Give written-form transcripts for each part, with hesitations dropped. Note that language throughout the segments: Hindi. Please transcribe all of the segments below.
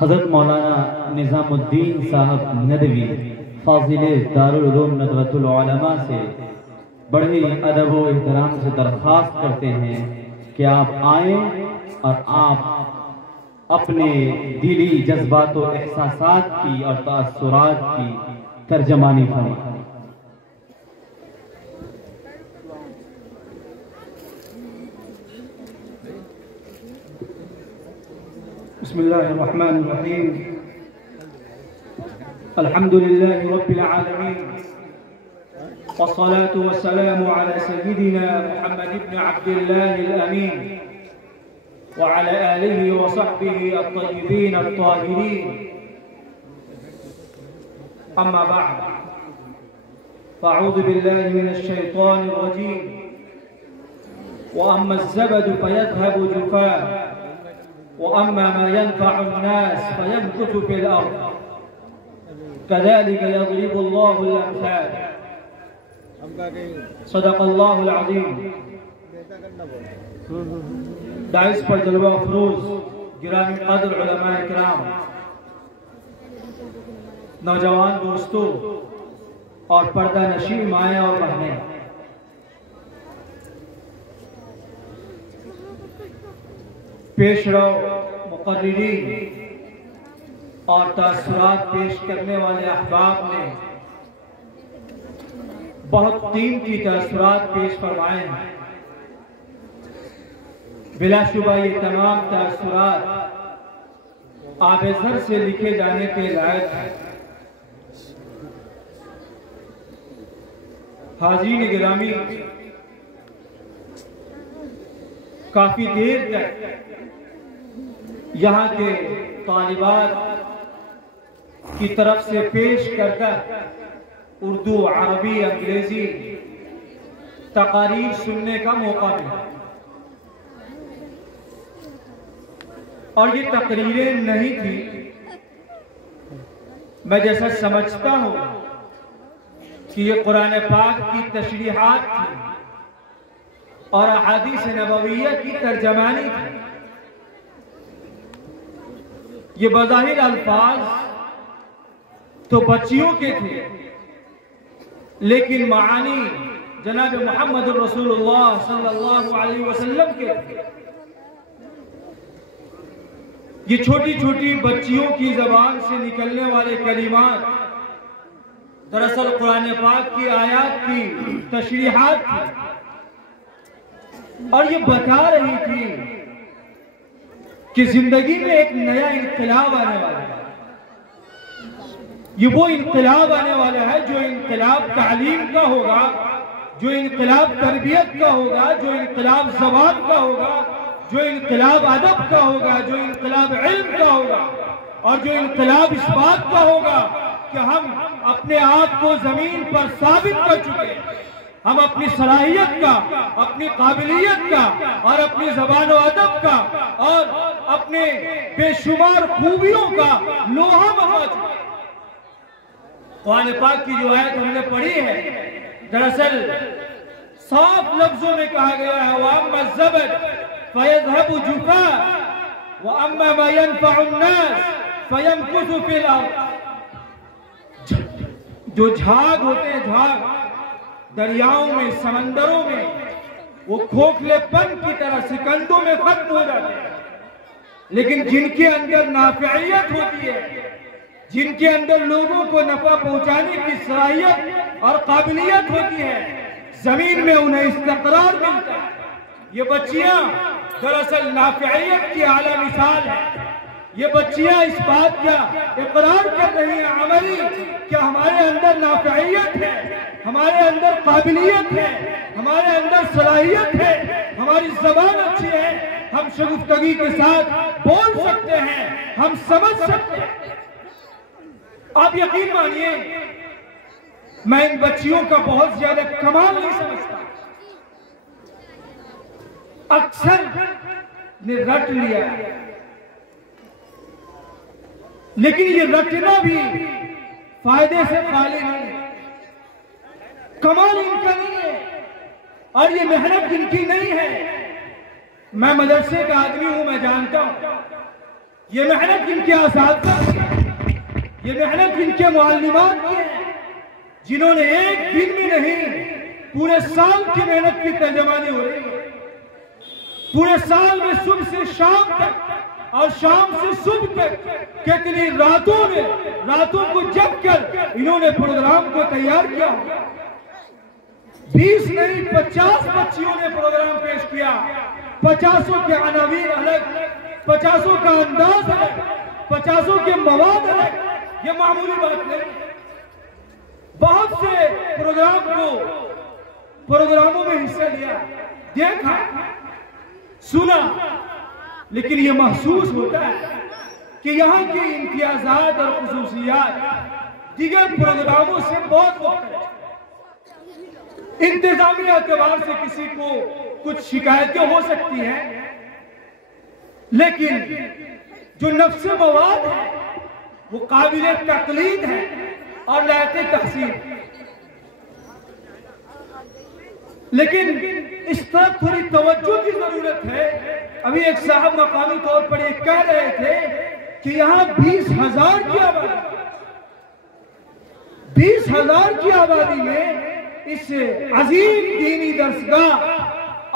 हज़रत मौलाना निज़ामुद्दीन साहब नदवी फाज़िले दारुल उलूम नदवतुल उलमा से बड़े अदब व एहतराम से दरख्वास्त करते हैं कि आप आएँ और आप अपने दिली जज्बात व एहसासात की और तासुरात की तर्जमानी फरमाएं। बिस्मिल्लाहिर्रहमानिर्रहीम। अल्हम्दुलिल्लाहि रब्बिल आलमीन वस्सलातु वस्सलामु अला सय्यिदिना मुहम्मद इब्न अब्दिल्लाहिल अमीन व अला आलिहि व सहबिहि अत-तय्यिबीन अत-ताहिरीन। अम्मा बअद, फ़अऊज़ु बिल्लाहि मिनश शैतानिर रजीम। व अम्मा ज़बदु फ़यज़हबु जुफ़ाअ वअम्मा मा यनफ़अु अन्नास फ़यमकुथु फ़िल अर्ज़ कज़ालिक यज़रिबुल्लाहुल अम्साल। सदक़ल्लाहुल अज़ीम। दाइस पर जलवा अफ़रोज़ गिरामी क़द्र उलमाए किराम, नौजवान दोस्तों और पर्दा नशीं माएँ और बहनें, पेशरो मुक़र्रिरीन और तासुरात पेश करने वाले अहबाब ने बहुत कीमती तासुरात पेश फरमाए हैं। बिलाशुबा ये तमाम तासुरात आबेज़र से लिखे जाने के लायक हैं। हाज़रीन गिरामी, काफी देर तक यहाँ के तालिबात की तरफ से पेश करकर उर्दू, अरबी, अंग्रेजी तकारीर सुनने का मौका मिला और ये तकरीरें नहीं थी, मैं जैसा समझता हूँ कि ये कुरान पाक की तशरीहात थी और अहादीस नबविय्या की तर्जमानी थी। ये बज़ाहिर अल्फाज तो बच्चियों के थे, लेकिन मानी जनाब मोहम्मद रसूलुल्लाह सल्लल्लाहु अलैहि वसल्लम के थे। ये छोटी छोटी बच्चियों की ज़बान से निकलने वाले कलिमात दरअसल कुरान पाक की आयत की तशरीहात थी और ये बता रही थी कि जिंदगी में एक नया इनकलाब आने वाला है। ये वो इनकलाब आने वाला है जो इनकलाब तालीम का होगा, जो इनकलाब तरबियत का होगा, जो इनकलाब ज़बान का होगा, जो इनकलाब अदब का होगा, जो इनकलाब इल्म का होगा और जो इनकलाब इस बात का होगा कि हम अपने आप को जमीन पर साबित कर चुके हैं। हम अपनी सलाहियत का, अपनी काबिलियत का और अपनी ज़बान और अदब का और अपने बेशुमार खूबियों का लोहा मनवा चुके हैं। कुरान पाक की जो आयत हमने पढ़ी है, दरअसल साफ लफ्जों में कहा गया है, वअम्मा ज़बद फ़यज़हबु जुफ़ाअ वअम्मा मा यनफ़अु अन्नास फ़यमकुथु फ़िल अर्ज़। जो झाग होते हैं, झाग दरियाओं में, समंदरों में, वो खोखलेपन की तरह सिकंदों में खत्म हो जाते हैं, लेकिन जिनके अंदर नाफ़ियत होती है, जिनके अंदर लोगों को नफा पहुंचाने की सलाहियत और काबिलियत होती है, जमीन में उन्हें इस्तक़रार मिलता है। ये बच्चियां दरअसल नाफ़ियत की आला मिसाल है। ये बच्चियां इस बात का इकरार कर रही हैं अमली कि हमारे अंदर नाफ़ियत है, हमारे अंदर काबिलियत है, हमारे अंदर सलाहियत है, हमारी ज़बान अच्छी है, हम शगुफ्तगी के साथ बोल सकते हैं, हम समझ सकते हैं। आप यकीन मानिए, मैं इन बच्चियों का बहुत ज्यादा कमाल नहीं समझता। अक्सर ने रट लिया, लेकिन ये रटना भी फायदे से खाली नहीं, कमाल इनका नहीं है और ये मेहनत इनकी नहीं है। मैं मदरसे का आदमी हूं, मैं जानता हूं ये मेहनत इनके असातिज़ा की है, ये मेहनत इनके मुअल्लिमात की है, जिन्होंने एक दिन में नहीं पूरे साल की मेहनत की तर्जमानी हो रही है। पूरे साल में सुबह से शाम तक और शाम से सुबह तक कितनी रातों को जग कर इन्होंने प्रोग्राम को तैयार किया। 20 नहीं 50 बच्चियों ने प्रोग्राम पेश किया। 50 के अनावीर अलग, 50 का अंदाज अलग, 50 के मवाद अलग। ये मामूली बात नहीं। बहुत से प्रोग्रामों में हिस्सा लिया, देखा, सुना, लेकिन ये महसूस होता है कि यहाँ की इम्तियाजात और खुसूसियात दीगर प्रोग्रामों से बहुत मुख्तलिफ है। इंतजामी एतबार से किसी को कुछ शिकायतें हो सकती हैं, लेकिन जो नफ्स मवाद है वो काबिल तकलीद है और लायक तहसीन। लेकिन इस तरफ थोड़ी तवज्जो की जरूरत है। अभी एक साहब मकामी तौर पर ये कह रहे थे कि यहाँ 20,000 की आबादी, 20,000 की आबादी में इस अजीम दीनी दरसगाह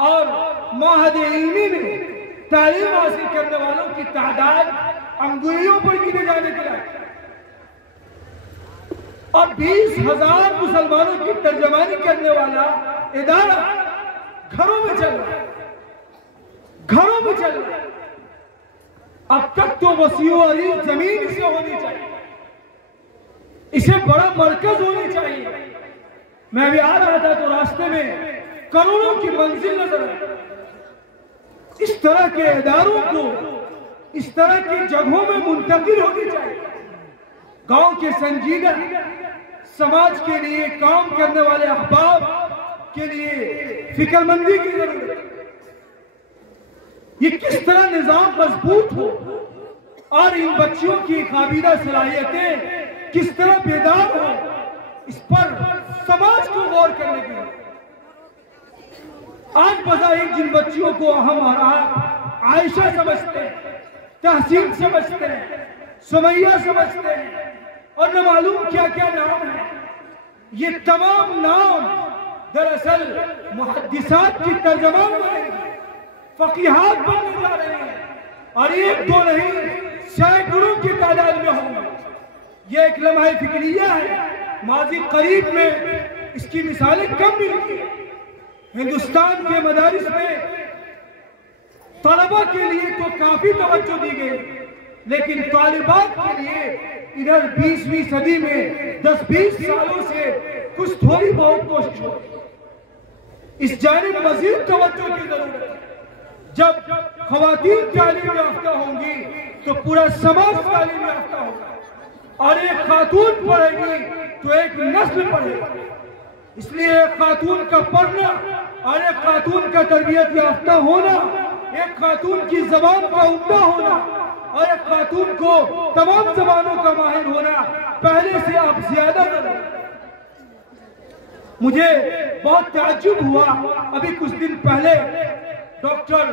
और माहद इल्मी में तालीम हासिल करने वालों की तादाद अंगुलियों पर गिने जाने के लायक, और 20,000 मुसलमानों की तर्जमानी करने वाला इदारा घरों में चल रहा है, घरों में चल रहा है। अब तक तो वसीओ अरीज़ जमीन से होनी चाहिए, इसे बड़ा मरकज होनी चाहिए। मैं अभी आ रहा था तो रास्ते में करोड़ों की मंजिल नजर आई। इस तरह के इदारों को इस तरह की जगहों में मुंतकिल होनी चाहिए। गांव के संजीदा, समाज के लिए काम करने वाले अहबाब के लिए फिक्रमंदी की जरूरत है। ये किस तरह निजाम मजबूत हो और इन बच्चियों की काबिला सलाहियतें किस तरह बेदार हो, इस पर समाज को गौर करने की जरूरत है। आज बज़ाहिर जिन बच्चियों को हम और आप आयशा समझते हैं, तहसीन समझते हैं, सुमैया समझते हैं और न मालूम क्या क्या नाम है, ये तमाम नाम दरअसल मुहद्दिसात की तर्जमान बनेंगे, फकीहात बनने जा रहे हैं और एक दो नहीं सैकड़ों की तादाद में होंगे। ये एक लम्हा फिक्रिया है। माजी करीब में इसकी मिसालें कम मिलती है। हिंदुस्तान के मदारिस में तलबा के लिए तो काफी तवज्जो दी गई, लेकिन तालिबात के लिए इधर 20वीं सदी में 10-20 सालों से कुछ थोड़ी बहुत कोशिश हो, इस जानिब मजीद तवज्जो की जरूरत है। जब खवातीन तालीम याफ्ता होंगी तो पूरा समाज तालीम याफ्ता होगा और एक खातून पढ़ेगी तो एक नस्ल पढ़ेगी। इसलिए एक खातून का पढ़ना और एक खातून का तरबियत याफ्ता होना, एक खातून की जबान का उम्दा होना और एक खातून को तमाम जबानों का माहिर होना पहले से अब ज्यादा जरूरी। मुझे बहुत ताज्जुब हुआ, अभी कुछ दिन पहले डॉक्टर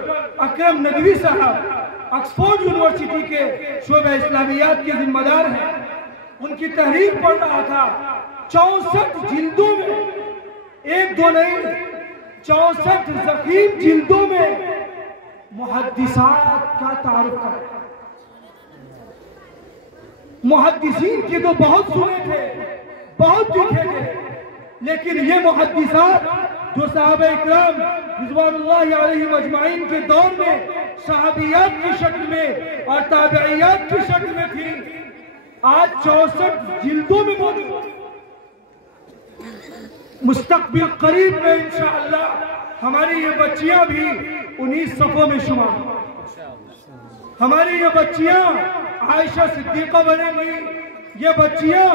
अकरम नदवी साहब ऑक्सफोर्ड यूनिवर्सिटी के शोबे इस्लामियात के जिम्मेदार हैं, उनकी तहरीर पढ़ रहा था। 64 जिल्दों में, एक दो नहीं 64 ज़ख़ीम जिल्दों में मुहद्दिसात का तारुफ करा। मुहद्दिसीन के तो बहुत सुने थे, बहुत देखे थे, लेकिन ये मुहद्दिसात जो सहाबा इकराम रिज़वानुल्लाहि अलैहिम अजमाइन के दौर में सहाबियात की शक्ल में और ताबईयात की शक्ल में थी, आज 64 जिल्दों में मौजूद। मुस्तक़बिल करीब में इंशाअल्लाह हमारी ये बच्चियां भी उन्हीं सफ़ों में शुमार। हमारी ये बच्चियां आयशा सिद्दीक़ा बनेंगी, ये बच्चियां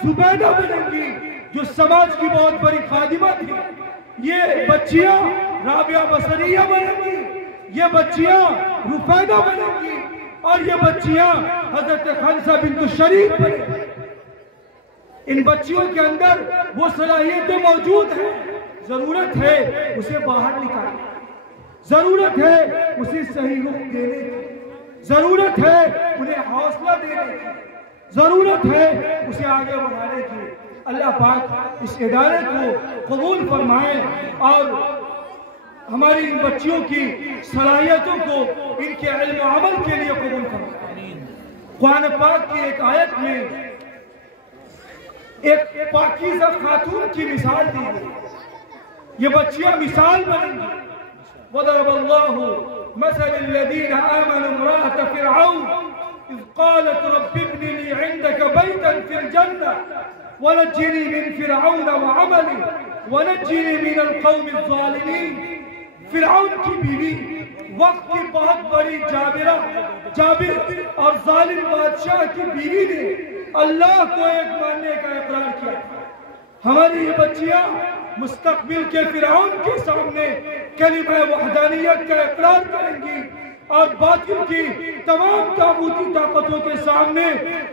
जुबैदा बनेंगी जो समाज की बहुत बड़ी खादिमा थी, ये बच्चियां राबिया बसरिया बनेंगी, ये बच्चियां रुफैदा बनेंगी और ये बच्चियां हजरत खंसा बिन्त शरीफ बनेंगी। इन बच्चियों के अंदर वो सलाहियतें मौजूद हैं, जरूरत है उसे बाहर निकालने, जरूरत है उसे सही रुख देने की, जरूरत है उन्हें हौसला देने की, जरूरत है उसे आगे बढ़ाने की। अल्लाह पाक इस इदारे को कबूल फरमाए और हमारी इन बच्चियों की सलाहियतों को इनके इल्म अमल के लिए कबूल फरमाए। कुरान पाक की एक आयत में एक पाकीज़ा खातून की मिसाल दी गई। ये बच्चियां मिसाल बनेंगी। वदरबल्लाहु मसलल्लज़ीना आमनू इम्राअत फ़िरऔन इज़ क़ालत रब्बि इब्नि ली इंदक बैतन फ़िल जन्नह वनज्जिनी मिन फ़िरऔन वअमली वनज्जिनी मिनल क़ौमिज़ ज़ालिमीन। फ़िरऔन की बीवी वक्त की बहुत बड़ी जाबिर और जालिम बादशाह की बीवी ने अल्लाह को एक मानने का इकरार किया। हमारी ये बच्चियां मुस्तकबिल के फ़िरऔन के सामने कलिमा वहदानियत का इकरार करेंगी और बातिल की तमाम तागूती ताकतों के सामने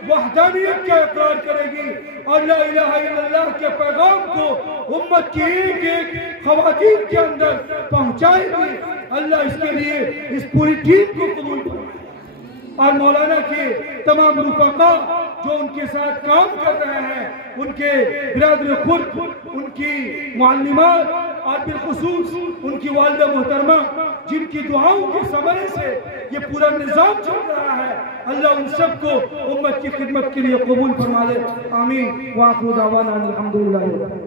वहदानियत का इकरार करेगी और ला इलाहा इल्लल्लाह के पैगाम को उम्मत की एक एक ख़वातीन के अंदर पहुंचाएगी। अल्लाह इसके लिए इस पूरी टीम को कबूल करे और मौलाना के तमाम रुफ़क़ा जो उनके साथ काम कर रहे हैं, उनके बिरादर खुर्द, उनकी मुअल्लिमात और बिलखुसूस उनकी वालिदा मोहतरमा जिनकी दुआओं के समरे से ये पूरा निज़ाम चल रहा है, अल्लाह उन सबको उम्मत की खिदमत के लिए कबूल फरमा ले। आमीन। व आखिरु दावाना अनिल हम्दुलिल्लाह।